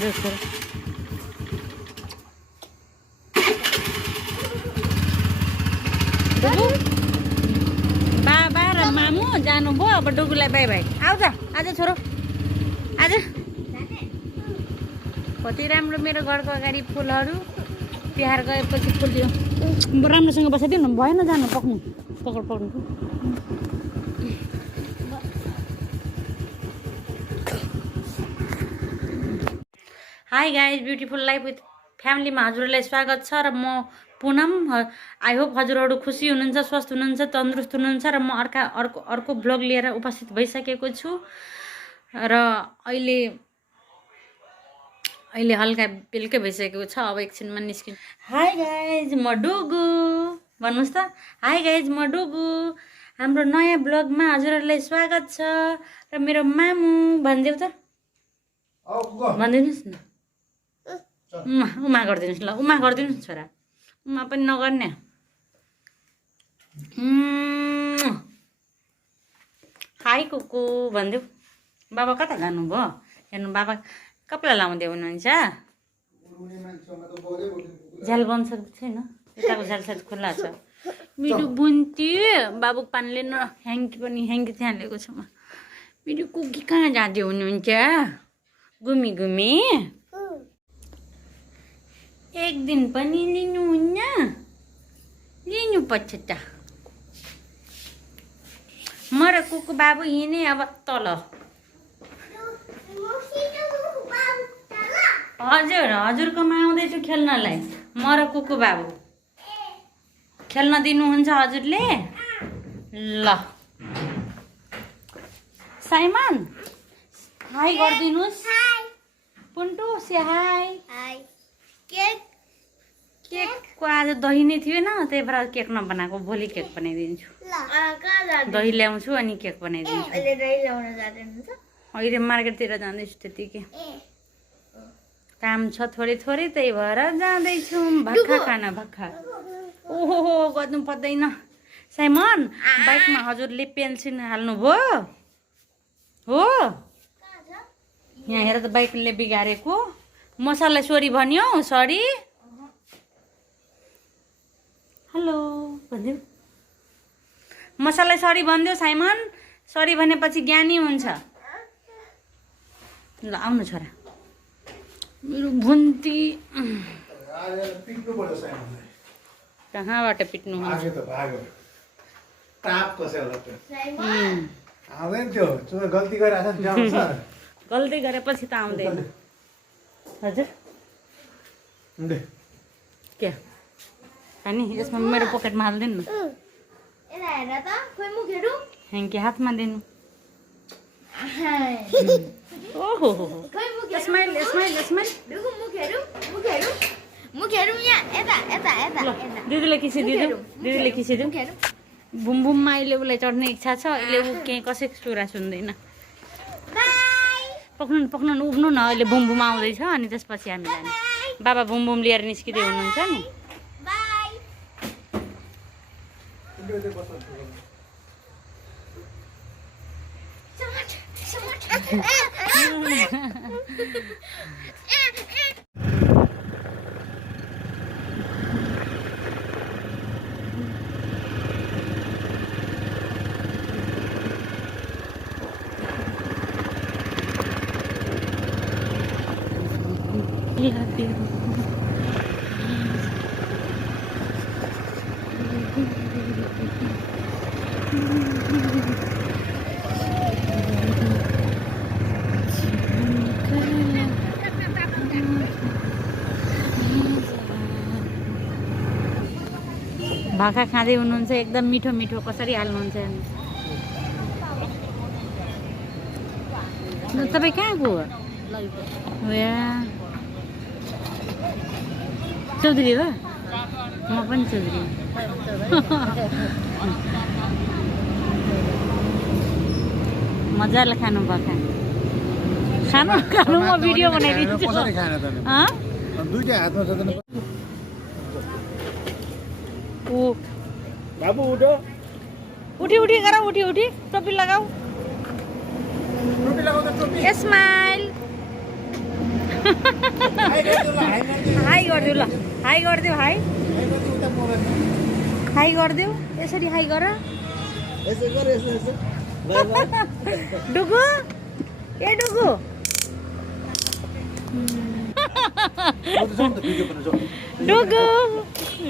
देखो बाबा र मामु जानुभयो अब डुगुलाई बाई बाई आउँछ आज छोरो आज कति राम्रो मेरो घरको अगाडि फुलहरू तिहार गएपछि फुल्यो राम्रोसँग बसाइदिनु भएन जानु पक्नु पक्नु hi guys beautiful life with फ्यामिलीमा हजुरहरूलाई स्वागत छ र म पुनम आई होप हजुरहरू खुसी हुनुहुन्छ स्वस्थ हुनुहुन्छ तन्दुरुस्त हुनुहुन्छ र म अर्को ब्लग लिएर उपस्थित भइसकेको छु र अहिले हल्का बेलुकै भइसकेको छ अब एकछिनमा निस्किनु हाई गाइज म डुगु भन्नुहोस् त हाई गाइज म डुगु हाम्रो नयाँ ब्लगमा हजुरहरूलाई स्वागत छ र मेरो मामु भनिदेऊ त भनिदिनुहोस् न उमा गरिदिनुहोस् ल उमा गरिदिनुहोस् छोरा उमा पनि नगर्ने हाई कुकु भनिदेऊ बाबा कता जानुभयो हेर्नु बाबा कपडा लाउँदै हुनुहुन्छ झ्याल बन्छ छैन यताको झ्याल सायद खुल्ला छ मेरो बुन्ती बाबु पानीले न ह्याङ्की त्यहाँ लिएको छ म मेरो कुकी कहाँ जाँदै हुनुहुन्छ घुमी एक दिन पनि लिनुहुन्न लिनुपर्छ त म र कुकु बाबु हिँडे अब तल हजुरकोमा आउँदैछु खेल्नलाई म र कुकु बाबु खेल्न दिनुहुन्छ हजुरले ल साइमन हाई गरिदिनुहोस् पुन्टु से हाई केकको आज दही नै थिएन त्यही भएर केक नबनाएको भोलि केक बनाइदिन्छु दही ल्याउँछु अनि केक बनाइदिन्छु अहिले मार्केटतिर जाँदैछु त्यतिकै काम छ थोरै त्यही भएर जाँदैछु भक्का खान भक्का ओहो गर्नु पर्दैन साइमन बाइकमा हजुरले पेन्सिल हाल्नुभयो हो यहाँ हेर त बाइकले बिगारेको मसालाई सरी भन्यो सरी हेलो भनिदेऊ मसालाई सरी भनिदेऊ साइमन सरी भनेपछि ज्ञानी हुन्छ ल आउनु छोरा मेरो भुन्ती कहाँबाट पिट्नु गल्ती गरेपछि त आउँदैन हजुर के अनि यसमा मेरो पकेटमा हालिदिनु न ह्याङ्की हातमा दिनु ओहो स्माइल दिदीले खिचिदिउँ बुमबुममा अहिले उसलाई चढ्ने इच्छा छ अहिले ऊ केही कसैको कुरा सुन्दैन पक्नु उभ्नु न अहिले बुमबुम आउँदैछ अनि त्यसपछि हामी जाने बाबा बुमबुम लिएर निस्किँदै हुनुहुन्छ नि भाका खाँदै हुनुहुन्छ एकदम मिठो मिठो कसरी हाल्नुहुन्छ तपाईँ कहाँको चौधरी हो म पनि चौधरी मजाले खानु भाका खानु म भिडियो बनाइदिन्छु बाबू उठो उठी गर उठी टोपी लगाऊ टोपी लगाऊ त टोपी स्माइल हाई गरिदेऊ ल हाई गरिदेऊ हाई हाई गरिदेऊ यसरी हाई गर डुगु ए डुगु डुगु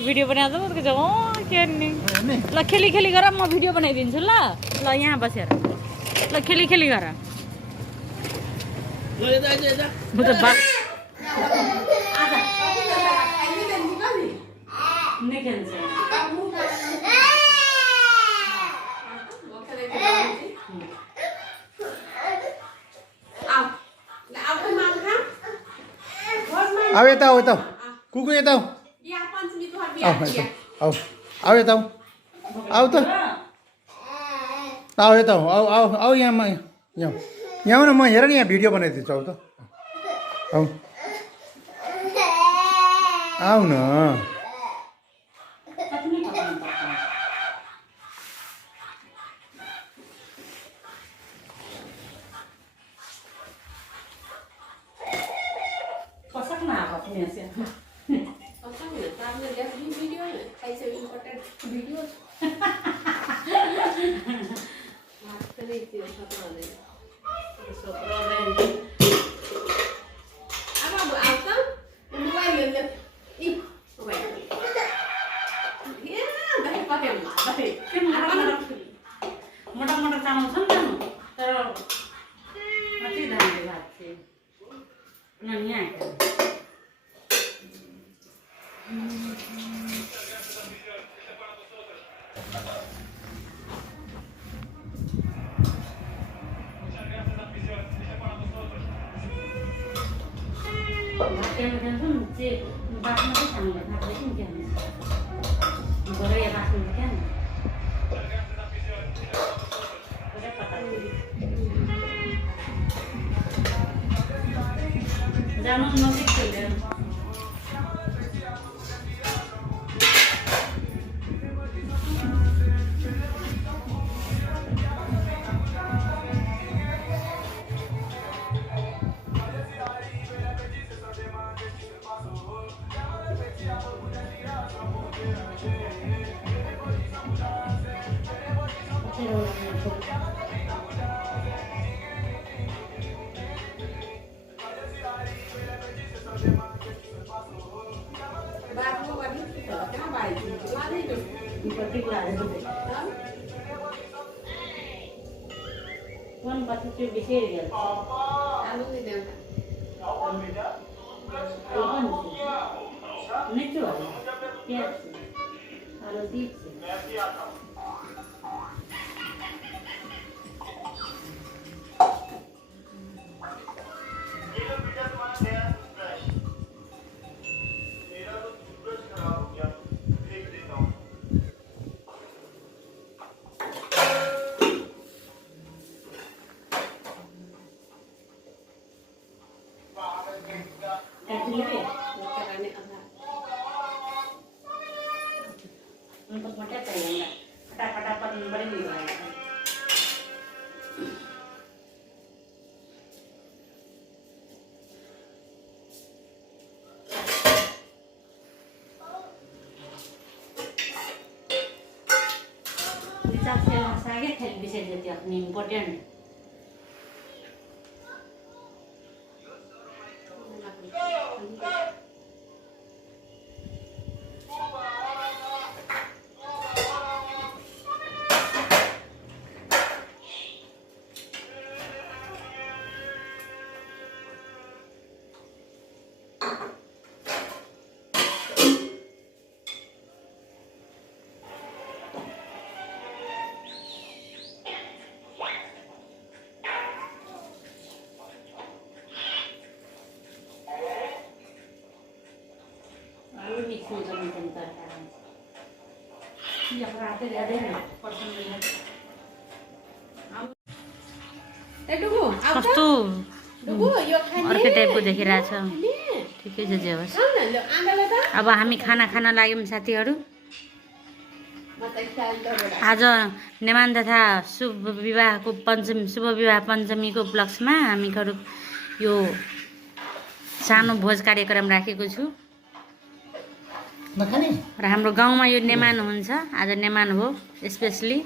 भिडियो बनाउँदा उसको चाहिँ के नि ल खेली खेली गर म भिडियो बनाइदिन्छु ल ल यहाँ बसेर ल खेली खेली गर म त बा आओ यता आओ यता कुकु यता आओ आओ आओ यता आओ आओ त आओ यता आओ आओ आओ यहाँ यहाँ यहाँ न म हेर नि यहाँ भिडियो बनाइदिन्छु आऊ त आऊ आऊ न मोटा मोटा चामल छ नि तर माथि धानले भात चाहिँ यहाँ बासमती चामल भात चाहिँ के हुन्छ बडा बासमती क्या जानु नजिक थियो One but to be serious. Natural. Yes. Hello, deep. Untuk macam tu ya, kata-kata beri juga. Kita saya bisa jadi apa important. कस्तो अर्कै टाइपको देखिरहेछ ठिकै छ जे होस् अब हामी खाना खान लाग्यौँ साथीहरू आज नेमान तथा शुभ विवाह पञ्चमीको उपलक्ष्यमा हामीहरू यो सानो भोज कार्यक्रम राखेको छु नखाने र हाम्रो गाउँमा यो नेमान हुन्छ। आज नेमान हो स्पेसली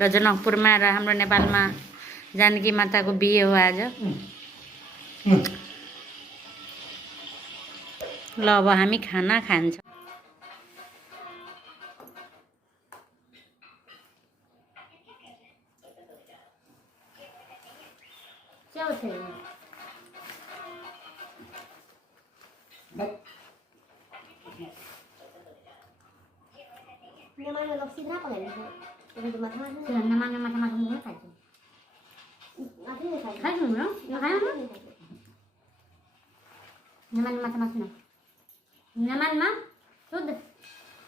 र जनकपुरमा र हाम्रो नेपालमा जानकी माताको बिहे हो आज। ल अब हामी खाना खान्छौँ। Neman lo sidra apa lagi? Yang cuma teman. Neman macam-macam dulu saja. Nanti nih saya. Kayak dulu, makanya neman macam-macam. नेमान मा शुद्ध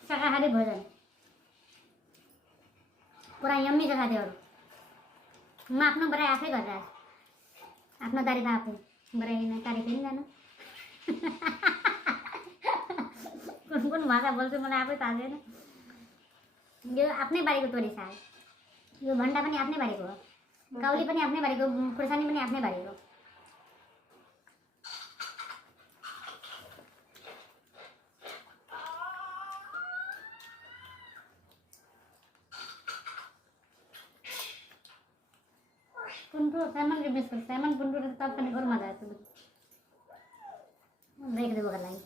शाकाहारी भोजन पुरा यम्मी छ साथीहरु। म आफ्नो बराई आफै गरिरहेको छु। आफ्नो तारिफ आफै बराई नै तारिफ पनि जानु। कुन भाषा बोल्छु मलाई आफै थाहा छैन। यो आफ्नै बारीको तोरी साग, यो भण्डा पनि आफ्नै बारीको हो, काउली पनि आफ्नै बारीको, खुर्सानी पनि आफ्नै बारीको। पुन्टु सामान के मिस कर सामान पुन्टु रे तब पनि घर मजा आयो। देख दे बगल लागि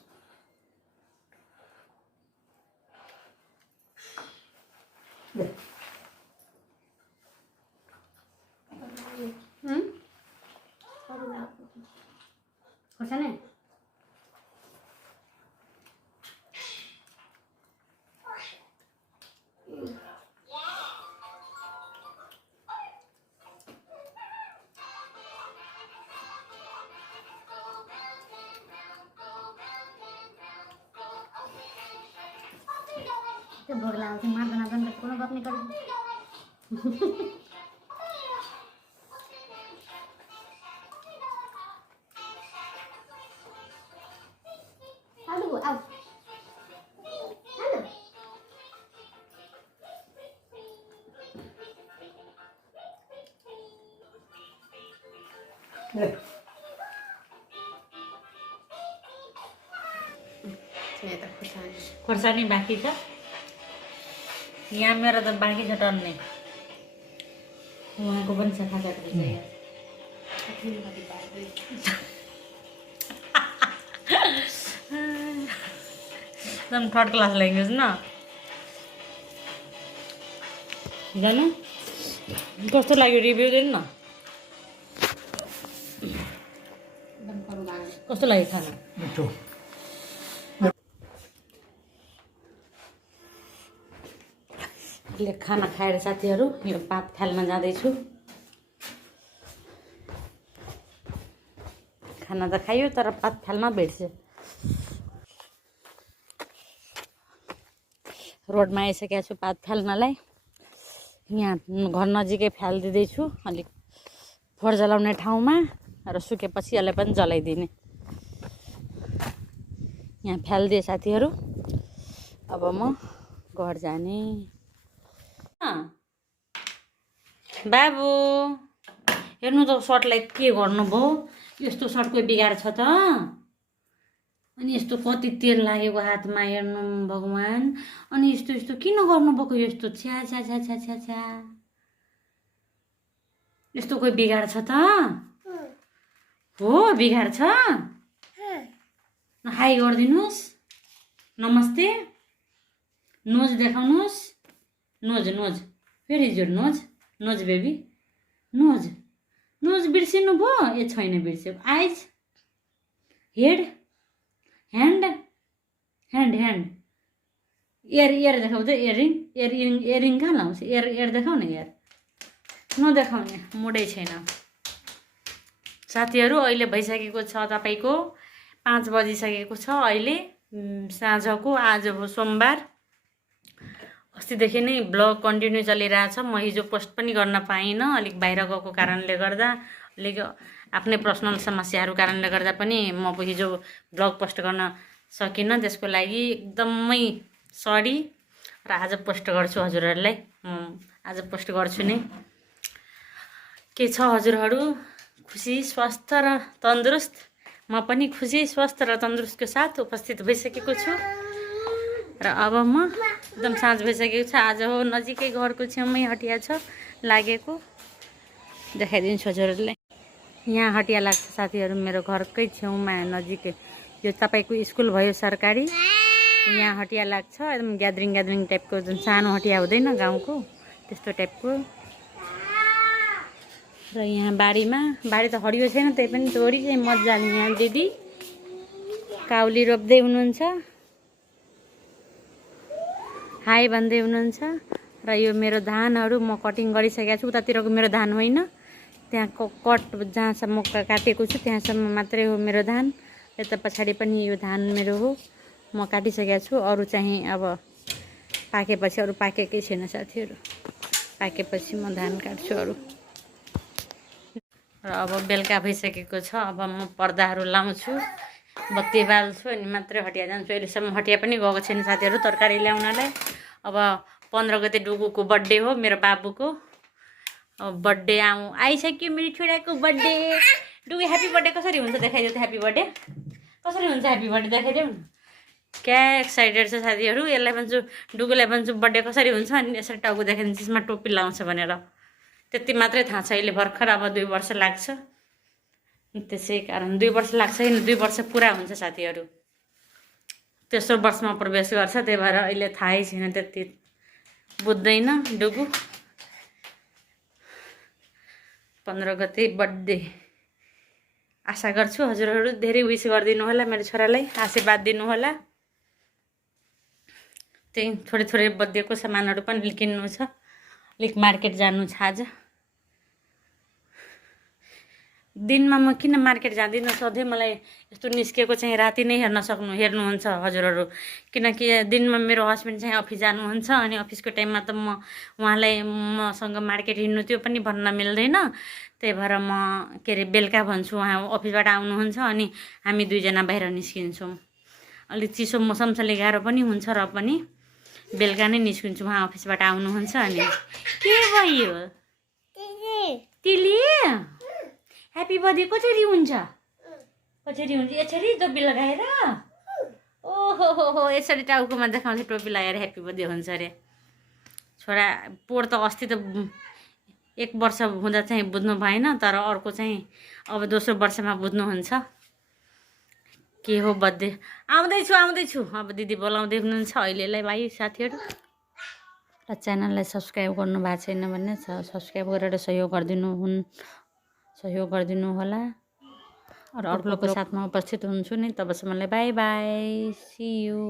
खुर्सानी त्यो भोग लगाउँछ मार्दैन जन कुनै गफ नि गर्नु। Aduh, au. Aduh. खुर्सानी बाँकी छ। यहाँ मेरो त बाँकी छ टन्ने। उहाँको पनि छ खाजा एकदम थर्ड क्लास ल्याङ्ग्वेज न जानु। कस्तो लाग्यो रिभ्यू दिनु न। कस्तो लाग्यो खाना? मिठो। अहिले खाना खाएर साथीहरू यो पात थालमा जाँदैछु। खाना त खायो तर पात थालमा भेट्छ। रोडमा आइसकेको छु पात फाल्नलाई। यहाँ घर नजिकै फालिदिँदैछु अलिक फोहोर जलाउने ठाउँमा र सुकेपछि यसलाई पनि जलाइदिने। यहाँ फालिदिएँ साथीहरू। अब म घर जाने। बाबु हेर्नु त सर्टलाई के गर्नुभयो? यस्तो सर्टको बिगार छ त। अनि यस्तो कति तेल लागेको हातमा हेर्नु भगवान। अनि यस्तो यस्तो किन गर्नुभएको यस्तो? छ्या छ्या छ्या छ्या छ्या छ्या यस्तो कोही बिगार छ त? हो बिगार छ। हाई गरिदिनुहोस्, नमस्ते, नोज देखाउनुहोस्। Nose nose where is your nose? Nose baby nose. Nose बिर्सिनु भयो? ए छैन बिर्सेको। Eyes, head, hand hand hand, ear ear देखाउ त। इयरिङ इयरिङ इयरिङ कहाँ लाउँछ? एयर एयर देखाउ न। एयर नदेखाउने मुडै छैन साथीहरू। अहिले भइसकेको छ तपाईँको 5 बजिसकेको छ अहिले साँझको। आज हो सोमबार। अस्तिदेखि नै ब्लग कन्टिन्यू चलिरहेछ। म हिजो पोस्ट पनि गर्न पाइनँ, अलिक बाहिर गएको कारणले गर्दा, अलिक आफ्नै पर्सनल समस्याहरू कारणले गर्दा पनि म हिजो ब्लग पोस्ट गर्न सकिनँ। त्यसको लागि एकदमै सरी। र आज पोस्ट गर्छु हजुरहरूलाई। आज पोस्ट गर्छु नै। के छ हजुरहरू खुसी, स्वस्थ र तन्दुरुस्त? म पनि खुसी स्वस्थ र तन्दुरुस्तको साथ उपस्थित भइसकेको छु र अब म एकदम साँझ भइसकेको छ। आज हो नजिकै घरको छेउमै हटिया छ लागेको, देखाइदिन्छु हजुरहरूलाई। यहाँ हटिया लाग्छ साथीहरू, मेरो घरकै छेउमा नजिकै। यो तपाईँको स्कुल भयो सरकारी, यहाँ हटिया लाग्छ। एकदम ग्यादरिङ टाइपको, जुन सानो हटिया हुँदैन गाउँको त्यस्तो टाइपको। र यहाँ बारी त हरियो छैन, त्यही पनि तोरी चाहिँ मजाले यहाँ दिदी काउली रोप्दै हुनुहुन्छ, हाई भन्दै हुनुहुन्छ। र यो मेरो धानहरू म कटिङ गरिसकेको छु। उतातिरको मेरो धान होइन, त्यहाँ कट जहाँसम्म काटेको छु त्यहाँसम्म मात्रै हो मेरो धान। यता पछाडि पनि यो धान मेरो हो, म काटिसकेको छु। अरू चाहिँ अब पाकेपछि, अरू पाकेकै छैन साथीहरू, पाकेपछि म धान काट्छु अरू। र अब बेलुका भइसकेको छ, अब म पर्दाहरू लाउँछु, बत्ती बाल्छु, अनि मात्रै हटिया जान्छु। अहिलेसम्म हटिया पनि गएको छैन साथीहरू तरकारी ल्याउनलाई। अब 15 गते डुगुको बर्थडे हो, मेरो बाबुको। अब बर्थडे आइसक्यो, मेरो छोराको बर्थडे। डुगु ह्याप्पी बर्थडे कसरी हुन्छ देखाइदेऊ त, ह्याप्पी बर्थडे कसरी हुन्छ, ह्याप्पी बर्थडे देखाइदेऊ न। क्या एक्साइटेड छ साथीहरू, यसलाई भन्छु, डुगुलाई भन्छु बर्थडे कसरी हुन्छ, अनि यसरी टाउको देखाइदिन्छ, यसमा टोपी लाउँछ भनेर। त्यति मात्रै थाहा छ, अहिले भर्खर अब 2 वर्ष लाग्छ, त्यसै कारण 2 वर्ष लाग्छ, 2 वर्ष पुरा हुन्छ साथीहरू। तेस्रो वर्षमा प्रवेश गर्छ, त्यही भएर अहिले थाहै छैन, त्यति बुझ्दैन डुगु। 15 गते बर्थडे। आशा गर्छु हजुरहरू धेरै विस गरिदिनु होला मेरो छोरालाई, आशीर्वाद दिनु होला। त्यही थोरै बर्थडेको सामानहरू पनि किन्नु छ, अलिक मार्केट जानु छ आज। दिनमा म किन मार्केट जाँदिनँ, सधैँ मलाई यस्तो निस्केको चाहिँ राति नै हेर्नुहुन्छ हजुरहरू, किनकि दिनमा मेरो हस्बेन्ड चाहिँ अफिस जानुहुन्छ, अनि अफिसको टाइममा त म उहाँलाई मसँग मार्केट हिँड्नु त्यो पनि भन्न मिल्दैन। त्यही भएर म के अरे बेलुका भन्छु, उहाँ अफिसबाट आउनुहुन्छ, अनि हामी दुईजना बाहिर निस्किन्छौँ। अलिक चिसो मौसमले गाह्रो पनि हुन्छ, र पनि बेलुका नै निस्किन्छु, उहाँ अफिसबाट आउनुहुन्छ। अनि के भयो तिली, ह्याप्पी बर्थडे कसरी हुन्छ, यसरी टोपी लगाएर? ओहो यसरी टाउकोमा देखाउँछ, टोपी लगाएर ह्याप्पी बर्थडे हुन्छ अरे। छोरा पोहोर त अस्ति त 1 वर्ष हुँदा चाहिँ बुझ्नु भएन, तर अर्को चाहिँ अब दोस्रो वर्षमा बुझ्नुहुन्छ के हो बर्थडे। आउँदैछु, अब दिदी बोलाउँदै हुनुहुन्छ अहिलेलाई। भाइ साथीहरू, र च्यानललाई सब्सक्राइब गर्नु भएको छैन भने सब्सक्राइब गरेर सहयोग गरिदिनु होला। र अर्कोको साथमा उपस्थित हुन्छु नि, तबसम्मलाई बाई बाई, सी यू।